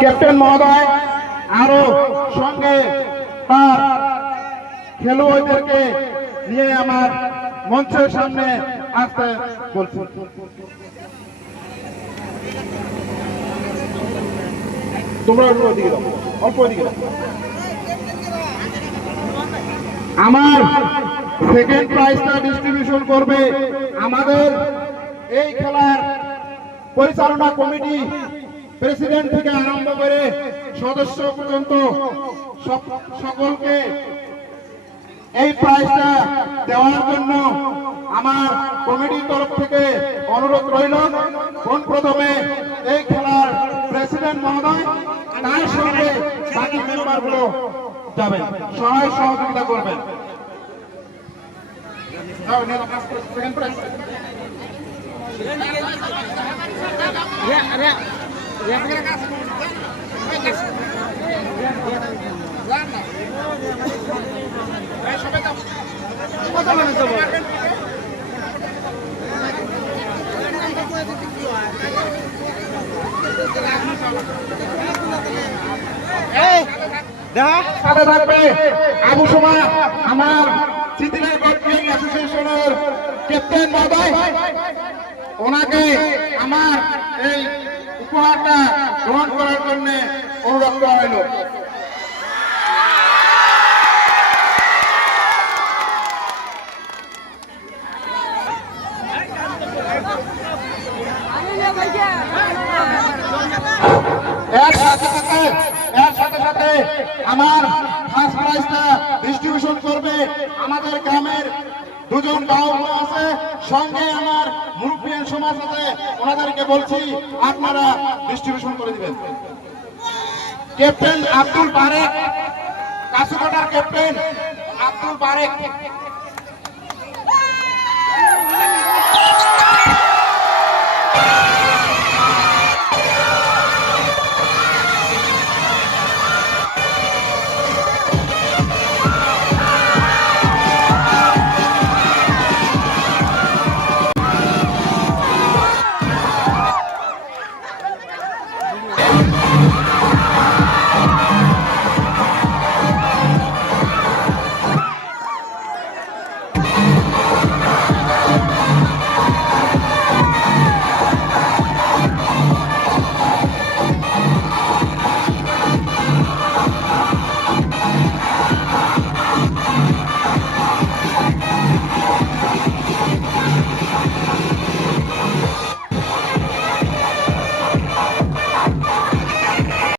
Captain মহোদয় আরও সঙ্গে তার খেলোয়াড়দেরকে নিয়ে আমার মঞ্চের সামনে আসতে বলছি। তোমরা একটু ওদিকে অল্প ওদিকে আমার সেকেন্ড প্রাইজটা ডিস্ট্রিবিউশন করবে আমাদের এই খেলার পরিচালনা কমিটি প্রেসিডেন্ট থেকে আরম্ভ করে সদস্য পর্যন্ত সকলকে এই প্রাইজটা দেওয়ার জন্য আমার কমিটির তরফ থেকে অনুরোধ রইল। কোন প্রথমে এই খেলার প্রেসিডেন্ট মহোদয়, তার সঙ্গে বাকি মেম্বারগুলো যাবেন। সহায় সহযোগিতা করবেন। second prize। সাথে থাকবে আবু সোমা আমার চিতিলাই বক্সিং অ্যাসোসিয়েশনের ক্যাপ্টেন মহোদয় ওনাকে আমার এই উপহারটা গ্রহণ করার জন্য অনুরোধ করা হইল আমার ফার্স্ট আমাদের গ্রামের দুজন বাবু আছে, সঙ্গে আমার সমাজ আছে ওনাদেরকে বলছি, আপনারা ডিস্ট্রিবিউশন করে দিবেন। ক্যাপ্টেন আব্দুল বারেক কাসুকাটার ক্যাপ্টেন আব্দুল বারেক।